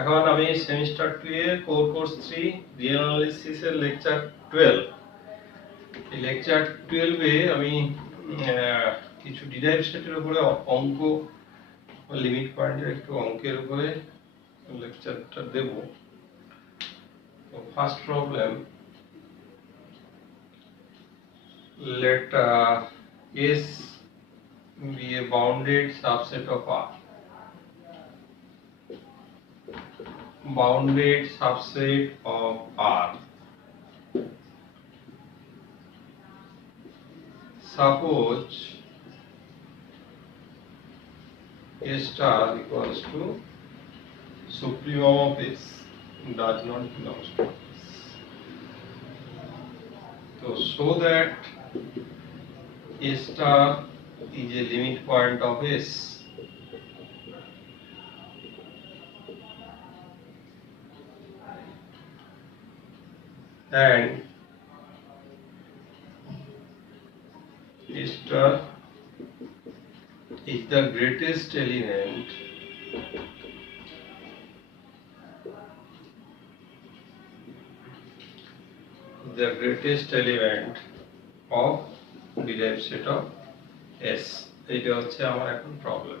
এখন আমি সেমিস্টার 2 এর কোর্স 3 রিয়েল অ্যানালিসিস এর লেকচার 12 এই লেকচার 12 এ আমি কিছু ডিরাইভ সেটের উপরে অঙ্ক লিমিট পয়েন্টের একটু অঙ্কের উপরে লেকচারটা দেব। তো first problem, let S be a bounded subset of R. Bounded subset of R. Suppose A star equals to supremum of S does not belong to S. So show that A star is a limit point of S and A star is the greatest element of derived set of S. এটা হচ্ছে আমার এখন problem.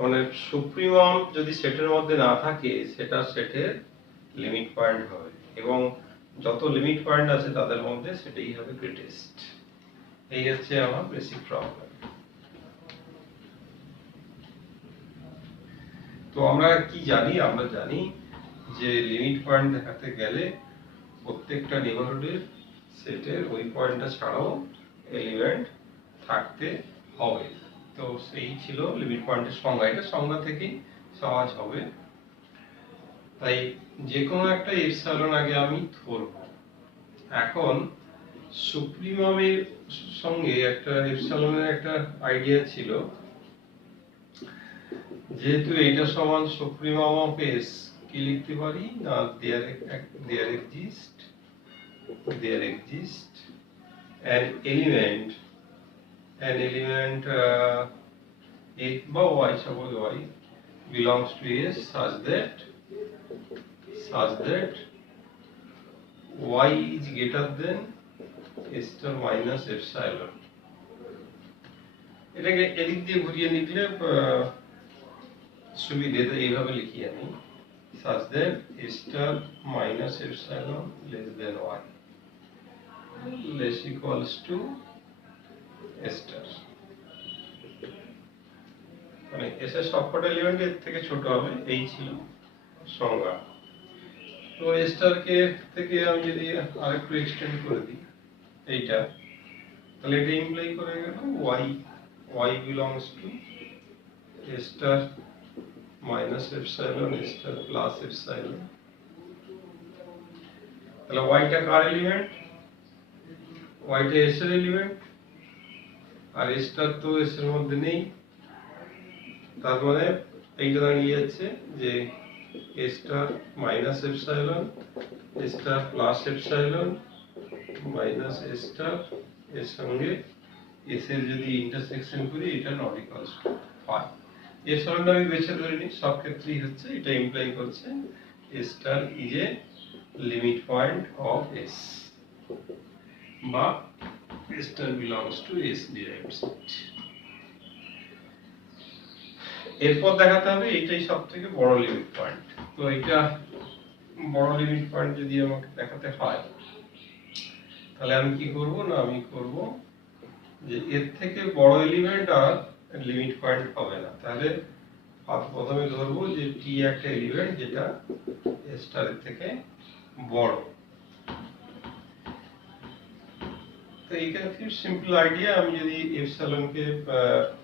মানে সুপ্রিমম যদি সেটের মধ্যে না থাকে সেটা সেটের লিমিট পয়েন্ট হবে এবং যত লিমিট পয়েন্ট আছে তাদের মধ্যে সেটাই হবে গ্রেটেস্ট। এই হচ্ছে আমার বেসিক প্রবলেম। তো আমরা কি জানি? আমরা জানি যে লিমিট পয়েন্ট দেখাতে গেলে প্রত্যেকটা নেইবারহুডের সেটের ওই পয়েন্টটা ছাড়াও এলিমেন্ট থাকতে হবে। তো সেই ছিল লিমিট পয়েন্টের সংজ্ঞা। এটা সংজ্ঞা থেকেই সহজ হবে। তাই যে কোনো একটা এপসাইলন আগে আমি ধরব। এখন সুপ্রিমমের সঙ্গে একটা এপসাইলনের একটা আইডিয়া ছিল, যেহেতু এটা সমান সুপ্রিমম অফ এস, কি লিখতে পারি না there exist an element x বা y, suppose y belongs to S such that y is greater than S star minus epsilon। এটাকে এদিক দিয়ে ঘুরিয়ে নিলে সুবিধে, তো এইভাবে লিখি আমি such that S star minus epsilon less than y less equals to S star। মানে S এর সবকটা এলিমেন্ট এর থেকে ছোট হবে, এই ছিল সংজ্ঞা। তো S star কে থেকে আমি যদি আরেকটু এক্সটেন্ড করে দিই এইটা, তাহলে এটা ইমপ্লাই করে গেল y belongs to S star minus epsilon S star plus epsilon। তাহলে y টা কার এলিমেন্ট? y টা S এর এলিমেন্ট, আর S star তো S এর মধ্যে নেই। তার মানে এইটা দাঁড়িয়ে যাচ্ছে যে S star minus epsilon S star plus epsilon minus S star এর সঙ্গে S এর যদি ইন্টারসেকশন করি এটা নট ইকুয়ালস টু 5। এপসাইলনটা আমি বেছে ধরিনি, সব ক্ষেত্রেই হচ্ছে, এটা ইমপ্লাই করছে S star is a limit point of S বা S star belongs to S derived set। এরপর দেখাতে হবে এইটাই সবথেকে বড় লিমিট পয়েন্ট। তো এটা বড় লিমিট পয়েন্ট যদি আমাকে দেখাতে হয় তাহলে আমি কি করব না, আমি করব যে এর থেকে বড় এলিমেন্ট আর লিমিট পয়েন্ট হবে না। তাহলে প্রথমে ধরবো যে টি একটা এলিমেন্ট যেটা S star এর থেকে বড়। তো এইখানে খুব সিম্পল আইডিয়া, আমি যদি এপসাইলনকে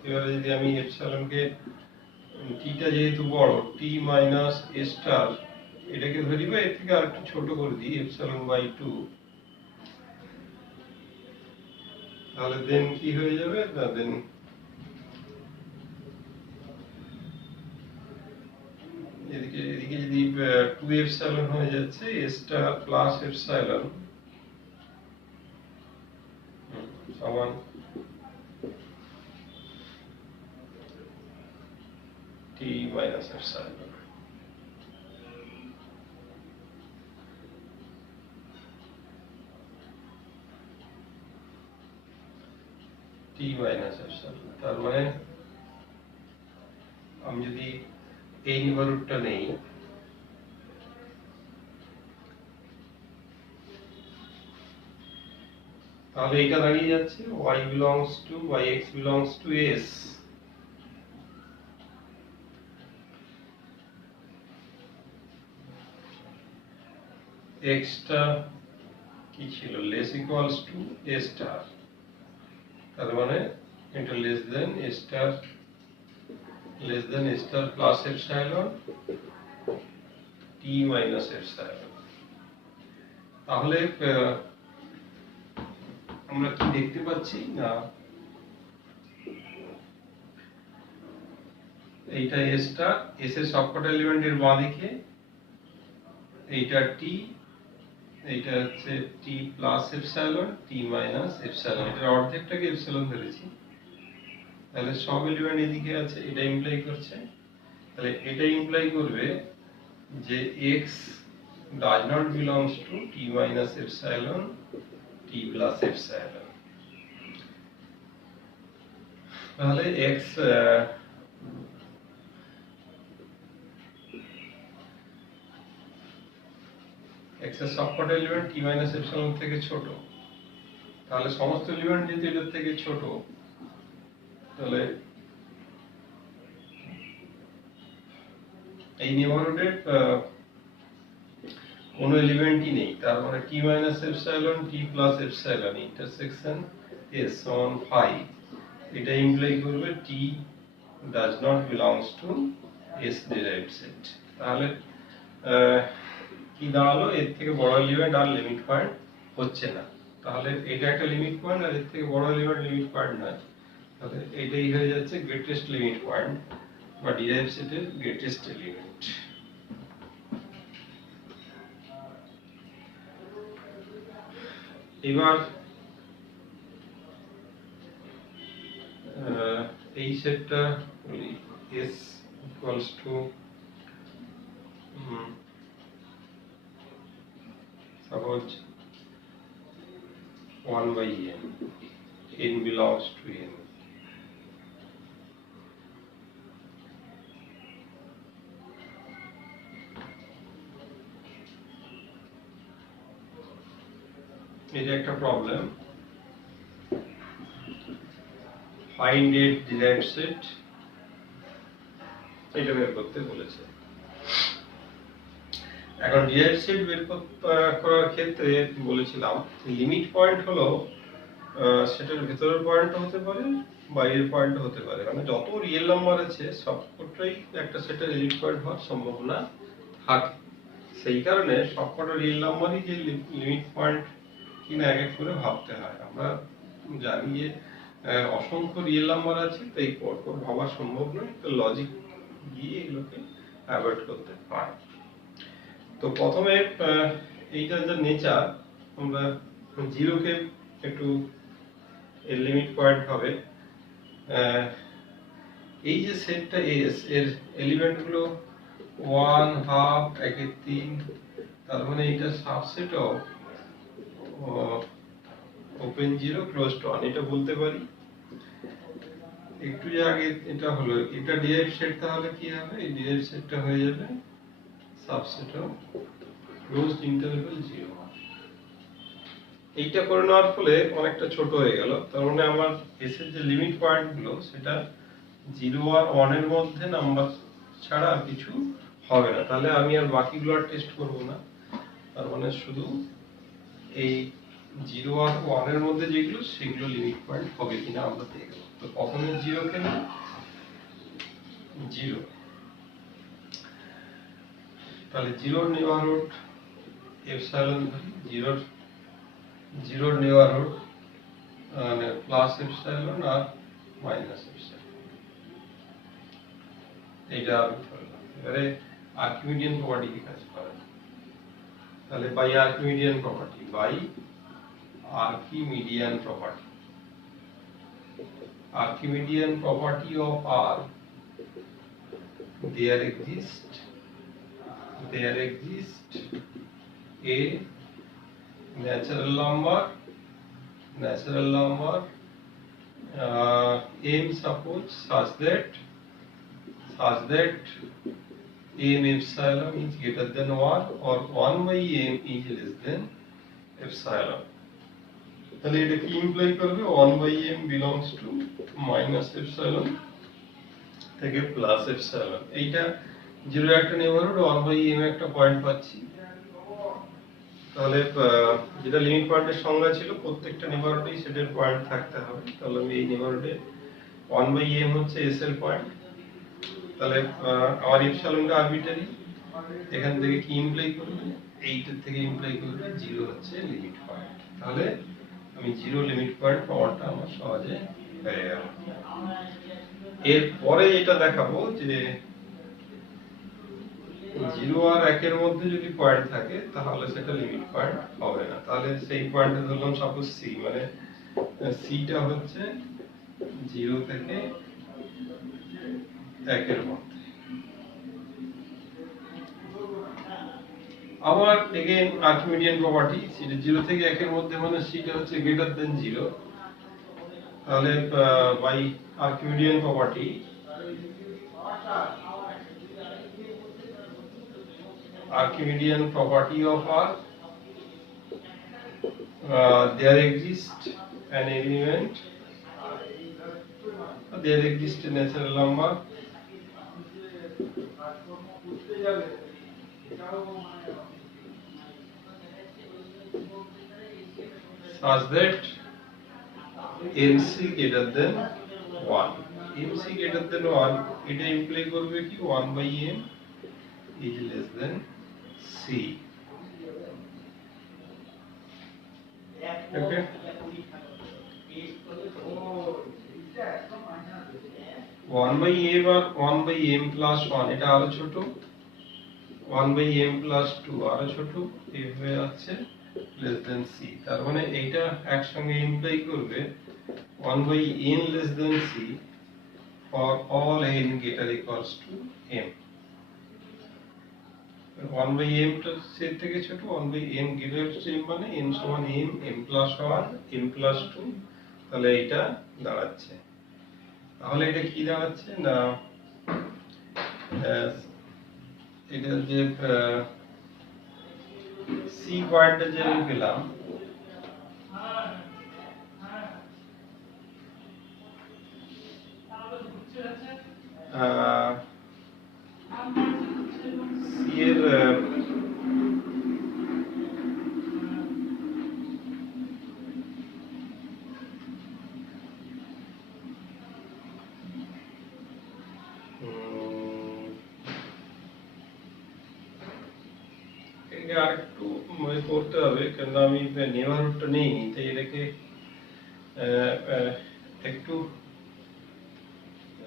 এবারে যদি আমি এপসাইলনকে টিটা যেহেতু বড়, টি মাইনাস এস স্টার এটাকে ধরি বা এর থেকে আরেকটু ছোট করে দিই এপসাইলন বাই 2, তাহলে দেন কি হয়ে যাবে না, দেন এদিকে যদি 2 এপসাইলন হয়ে যাচ্ছে এস স্টার প্লাস এপসাইলন সমান টি minus epsilon। t minus epsilon তার মানে আমি যদি এই নিবারকটা নেই, তাহলে এটা দাঁড়িয়ে যাচ্ছে y belongs to yx belongs to s। x টা কি ছিল, less equals to a star, তার মানে এটা less than a star plus epsilon t minus epsilon। তাহলে আমরা কি দেখতে পাচ্ছি না, এইটা s টা, s এর সবকটা এলিমেন্টের বাঁ দিকে, এইটা t, এইটা হচ্ছে t plus epsilon, t minus epsilon, এটার অর্ধেকটাকে এপসাইলন ধরেছি, তাহলে সব এলিমেন্ট এদিকে আছে। এটা ইমপ্লাই করছে, তাহলে এটা ইমপ্লাই করবে যে x does not belongs to t minus epsilon t plus epsilon। তাহলে x এর সবকটা এলিমেন্ট t minus epsilon থেকে ছোট, তাহলে সমস্ত এলিমেন্ট যদি এটার থেকে ছোট, তাহলে এই নেইবারহুডের কোনো এলিমেন্টই নেই, তার মানে t minus epsilon t plus epsilon intersection s সমান 5। এটা ইমপ্লাই করবে t does not belongs to s derived set। তাহলে কি দাঁড়ালো, এর থেকে বড় এলিমেন্ট আর লিমিট পয়েন্ট হচ্ছে না, তাহলে এটা একটা লিমিট পয়েন্ট, আর এর থেকে বড় এলিমেন্ট লিমিট পয়েন্ট নয়, তাহলে এটাই হয়ে যাচ্ছে গ্রেটেস্ট লিমিট পয়েন্ট বা ডিরাইভড সেটের গ্রেটেস্ট এলিমেন্ট। এবার এই সেটটা s equals to suppose 1 by n, n belongs to n। এটা একটা problem, find a derived set, এটা বের করতে বলেছে। এখন derived set বের করার ক্ষেত্রে বলেছিলাম লিমিট পয়েন্ট হলো সেটার ভেতরের পয়েন্ট হতে পারে, বাইরের পয়েন্ট হতে পারে, মানে যত রিয়েল নাম্বার আছে সবকটাই একটা সেটের লিমিট পয়েন্ট হওয়ার সম্ভাবনা থাকে। সেই কারণে সবকটা রিয়েল নাম্বারই যে লিমিট পয়েন্ট কিনা এক এক করে ভাবতে হয়। আমরা জানি যে অসংখ্য রিয়েল নাম্বার আছে, তাই পরপর ভাবা সম্ভব নয়, তো লজিক দিয়ে এগুলোকে অ্যাভয়েড করতে পারি। তো প্রথমে এইটার যে নেচার, আমরা জিরোকে একটু এর লিমিট পয়েন্ট হবে। এই যে সেটটা এস, এর এলিমেন্ট গুলো 1 হাফ 1 এর 3, তার মানে এটা subset of open 0 close two 1, এটা বলতে পারি। একটু যে আগে এটা হলো, এটা ডিরাইভড সেট, তাহলে কি হবে, এই ডিরাইভড সেটটা হয়ে যাবে সাবসেট অফ ক্লোজড ইন্টারভ্যাল 0। এইটা করে নেওয়ার ফলে অনেকটা ছোট হয়ে গেল, তার মানে আমার এস এর যে লিমিট পয়েন্ট গুলো সেটা 0 আর 1 এর মধ্যে নাম্বার ছাড়া আর কিছু হবে না, তাহলে আমি আর বাকিগুলো আর টেস্ট করব না। তার মানে শুধু এই 0 আর 1 এর মধ্যে যেগুলো সেগুলো লিমিট পয়েন্ট হবে কিনা আমরা দেখব। তো প্রথমে 0 কে নিই, 0, তাহলে 0 নেইবারহুড এপসাইলন ধরি, 0 নেইবারহুড মানে প্লাস এপসাইলন আর মাইনাস এপসাইলন, এইটা আমি ধরলাম। এবারে আর্কিমিডিয়ান প্রপার্টি কি কাজ করে, তাহলে by Archimedean property, Archimedean property of R there exists a natural number m suppose such that m epsilon is greater than 1 or 1 by m is less than epsilon. তাহলে এটা কি ইমপ্লাই করবে 1 by m belongs to minus epsilon থেকে plus epsilon। এইটা 0 একটা neighbourhood 1 by m একটা point পাচ্ছি। তাহলে যেটা লিমিট পয়েন্টের সংজ্ঞা ছিল প্রত্যেকটা নেইবারহুডেই সেটার পয়েন্ট থাকতে হবে। তাহলে আমি এই নেইবারহুডে 1 by m হচ্ছে এসএল পয়েন্ট। তাহলে আমার এপসাইলনটা আরবিটারি, এখান থেকে কি ইমপ্লাই করবে 8 এর থেকে ইমপ্লাই করবে 0 হচ্ছে লিমিট পয়েন্ট। তাহলে আমি 0 লিমিট পয়েন্ট পাওয়াটা আমার সহজে হয়ে গেল। এরপরে এটা দেখাবো যে 0 আর 1 এর মধ্যে যদি পয়েন্ট থাকে তাহলে সেটা লিমিট পয়েন্ট হবে না। তাহলে সেই পয়েন্টে ধরলাম সাপোজ সি, মানে সিটা হচ্ছে 0 থেকে 1 এর মধ্যে। আবার এগেইন আর্কিমিডিয়ান প্রপার্টি, সেটা 0 থেকে 1 এর মধ্যে মানে সিটা হচ্ছে গ্রেটার দেন 0। তাহলে by Archimedean property of R, there exists an element, there exists a natural number such that MC greater than 1. MC greater than 1 এটা ইমপ্লাই করবে কি 1 by m is less than C. Okay. 1 by m R 1 by m plus 1 এটা আরো ছোট, 1 by m plus 2 আরো ছোট, এইভাবে আছে less than C। তার মানে এইটা একসঙ্গে ইমপ্লাই করবে 1 by n less than C for all n greater equals to m। 1 by m টা c থেকে ছোট, 1 by m greater to m মানে n সমান m, m plus 1, m plus 2। তাহলে এটা দাঁড়াচ্ছে, তাহলে এটা কি দাঁড়াচ্ছে না এটা যে সি পয়েন্টে যে আমি পেলাম সি এর আরেকটু করতে হবে, কারণ আমি নেইবারহুডটা নেইনি, তাই এটাকে একটু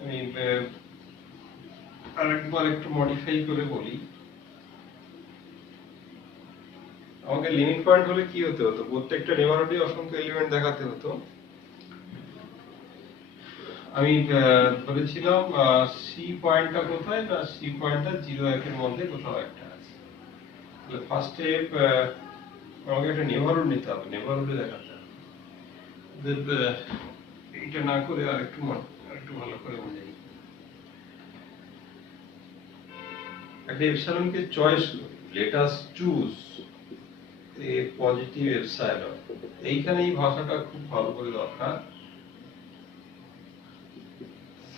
আমি আরেকবার একটু মডিফাই করে বলি। আমাকে লিমিট পয়েন্ট হলে কি হতে হতো, প্রত্যেকটা নেইবারহুডে অসংখ্য এলিমেন্ট দেখাতে হতো। আমি বলেছিলাম সি পয়েন্টটা কোথায় না, সি পয়েন্টটা 0 1 এর মধ্যে কোথাও একটা আছে। তাহলে ফার্স্টে আমাকে একটা নেইবারহুড নিতে হবে, নেইবারহুডে দেখাতে হবে। এইটা না করে আরেকটু ভালো করে বোঝাই। একটা এপসাইলনকে চয়েস করি, let us choose a positive epsilon. এইখানে এই ভাষাটা খুব ভালো করে দরকার,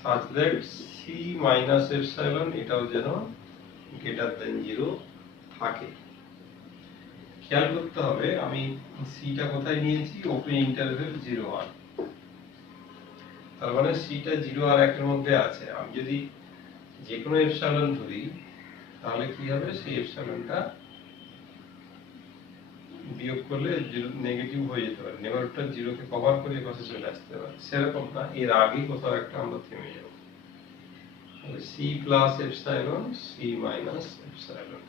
such that c minus epsilon এটাও যেন greater than 0 থাকে। খেয়াল করতে হবে আমি সিটা কোথায় নিয়েছি, ওপেন ইন্টারভ্যাল 0 1। তার মানে সিটা 0 আর 1 এর মধ্যে আছে। আমি যদি যে কোনো এপসাইলন ধরি তাহলে কি হবে, সেই এপসাইলনটা বিয়োগ করলে নেগেটিভ হয়ে যেতে পারে, নেইবারহুডটা 0 কে কভার করে পাশে চলে আসতে পারে। সেরকম না, এর আগে কোথাও একটা আমরা থেমে যাব। c plus epsilon, c minus epsilon.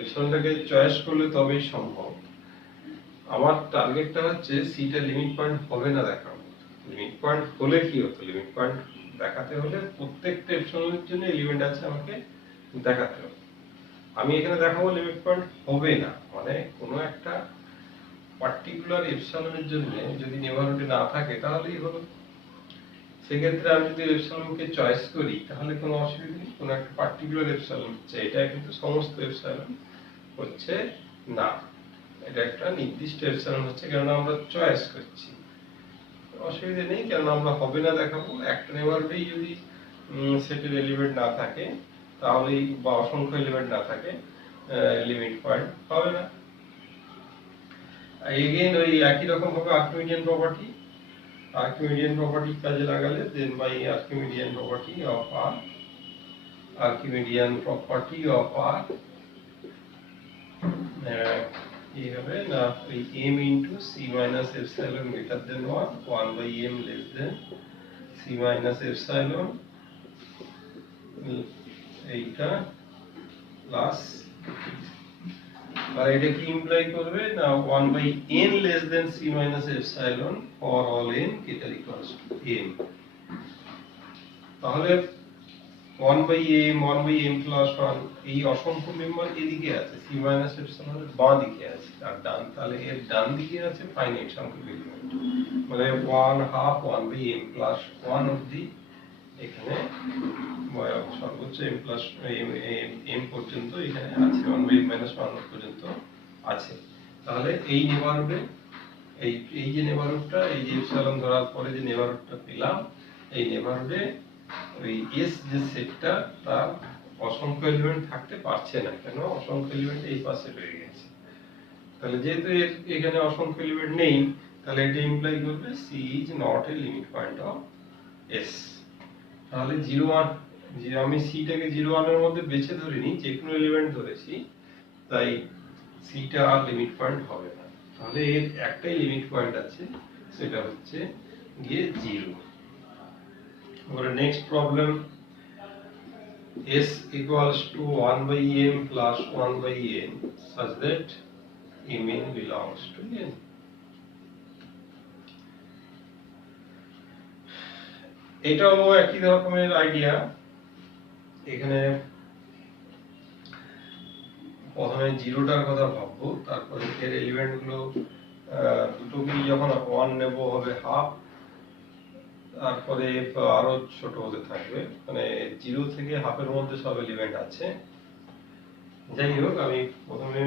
এপসাইলনটাকে চয়েস করলে তবেই সম্ভব। আমার টার্গেটটা হচ্ছে সিটা লিমিট পয়েন্ট হবে না দেখাবো। লিমিট পয়েন্ট হলে কি হতো, লিমিট পয়েন্ট দেখাতে হলে প্রত্যেকটা এপসিলনের জন্য এলিমেন্ট আছে আমাকে দেখাতে হবে। আমি এখানে দেখাবো লিমিট পয়েন্ট হবে না, মানে কোনো একটা পার্টিকুলার এপসিলনের জন্য যদি নেইবারহুডে না থাকে তাহলেই হলো। সেক্ষেত্রে আমি যদি এপসিলনকে চয়েস করি তাহলে কোনো অসুবিধা নেই, কোনো একটা পার্টিকুলার এপসিলন হচ্ছে এটা, কিন্তু সমস্ত এপসিলন হচ্ছে না, এটা একটা নির্দিষ্ট এপসিলন হচ্ছে, কারণ আমরা চয়েস করছি। অসুবিধা নেই, কারণ আমরা হবে না দেখাবো। একটা নেইবারহুডেই যদি সেটের এলিমেন্ট না থাকে তাহলেই, বা অসংখ্য এলিমেন্ট না থাকে, লিমিট পয়েন্ট হবে না। এগেইন ওই একই রকম ভাবে আর্কিমিডিয়ান প্রপার্টি, আর্কিমিডিয়ান প্রপার্টি কাজে লাগালে then by Archimedean property of R, Archimedean property of R কি হবে না, ওই m into c minus epsilon greater than 1, 1 by m less than c minus epsilon, এইটা প্লাস, আর এটা কি ইমপ্লাই করবে না 1 by n less than c minus epsilon for all n greater equals to m। তাহলে 1 by m, 1 by m plus 1, এই অসংখ্য member এদিকে আছে, c মাইনাস এপসাইলন এর বাঁ দিকে আছে, আর ডান, তাহলে এর ডান দিকে আছে ফাইনাইট সংখ্যক এলিমেন্ট, মানে 1 হাফ 1 বাই m প্লাস 1 অবধি এখানে সর্বোচ্চ m প্লাস m পর্যন্ত এখানে আছে, 1 বাই m মাইনাস 1 পর্যন্ত আছে। তাহলে এই নেইবারহুডে, এই যে নেইবারহুডটা, এই যে এপসিলন ধরার পরে যে নেইবারহুডটা পেলাম, এই নেইবারহুডে ওই এস যে সেটটা তার অসংখ্য এলিমেন্ট থাকতে পারছে না, কেন অসংখ্য এলিমেন্ট এই পাশে রয়ে গেছে। তাহলে যেহেতু এখানে অসংখ্য এলিমেন্ট নেই, তাহলে এটা ইমপ্লাই করবে C is not a limit point of S. তাহলে 0 1, আমি সিটাকে 0 1 এর মধ্যে বেছে ধরিনি, যে কোনো এলিমেন্ট ধরেছি, তাই সিটা আর লিমিট পয়েন্ট হবে না। তাহলে এর একটাই লিমিট পয়েন্ট আছে, সেটা হচ্ছে গিয়ে 0। और next problem, s equals to 1 by m plus 1 by n such that mn belongs to n. এটাও একই রকমের আইডিয়া। এখানে প্রথমে জিরোটার কথা ভাববো, তারপরে এর এলিমেন্ট গুলো দুটোকেই যখন 1 নেব হবে হাফ, তারপরে আরো ছোট হতে থাকবে, মানে 0 থেকে হাফের মধ্যে সব এলিমেন্ট আছে। যাই হোক, আমি প্রথমে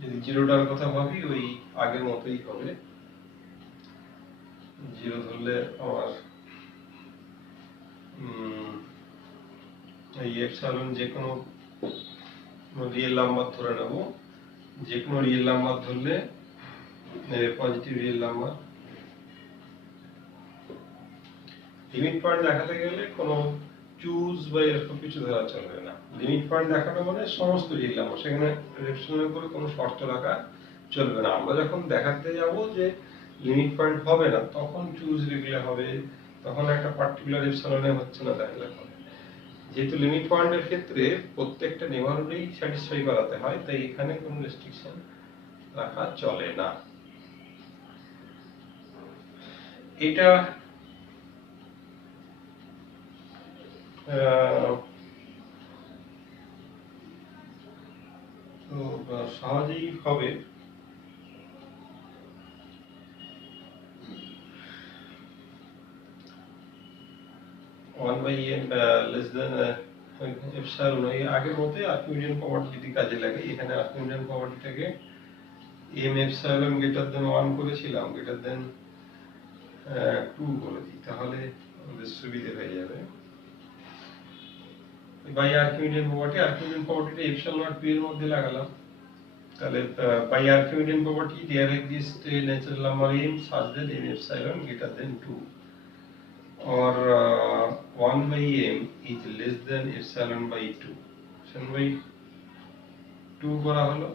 যদি জিরোটার কথা ভাবি, ওই আগের মতোই হবে। 0 ধরলে আমার এই এপসিলন যে কোনো রিয়েল নাম্বার ধরে নেব, যে কোনো রিয়েল নাম্বার ধরলে positive real number. Limit point দেখাতে গেলে কোনো চুজ বা এরকম কিছু ধরা চলবে না। লিমিট পয়েন্ট দেখানো মানে সমস্ত রিয়েল নাম্বার, সেখানে এপসিলনের উপরে কোনো শর্ত রাখা চলবে না। আমরা যখন দেখাতে যাব যে লিমিট পয়েন্ট হবে না, তখন চুজ লিখলে হবে, তখন একটা পার্টিকুলার এপসিলনে হচ্ছে না দেখালে হবে। যেহেতু লিমিট পয়েন্টের ক্ষেত্রে প্রত্যেকটা নেইবারহুডেই স্যাটিসফাই করাতে হয়, তাই এখানে কোনো রেস্ট্রিকশন রাখা চলে না। এটা তো সহজেই হবে। One by M less than epsilon, ওই আগের মতোই আর্কিমিডিয়ান প্রপার্টি যদি কাজে লাগে, এখানে আর্কিমিডিয়ান প্রপার্টিটাকে এম এপসিলন গ্রেটার দেন 1 করেছিলাম, গ্রেটার দেন 2 করে দিই, তাহলে আমাদের সুবিধে হয়ে যাবে। বাই আর্কিমিডিয়ান প্রপার্টিটা এপসিলন আর 2 এর মধ্যে লাগালাম, তাহলে by Archimedean property there exist a natural number m such that m epsilon greater than 2 or 1 by m is less than epsilon by 2, epsilon by 2 করা হলো।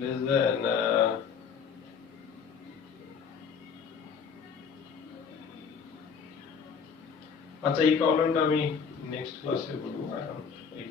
less than আচ্ছা এই প্রবলেমটা আমি নেক্সট ক্লাসে বলবো, এখন এই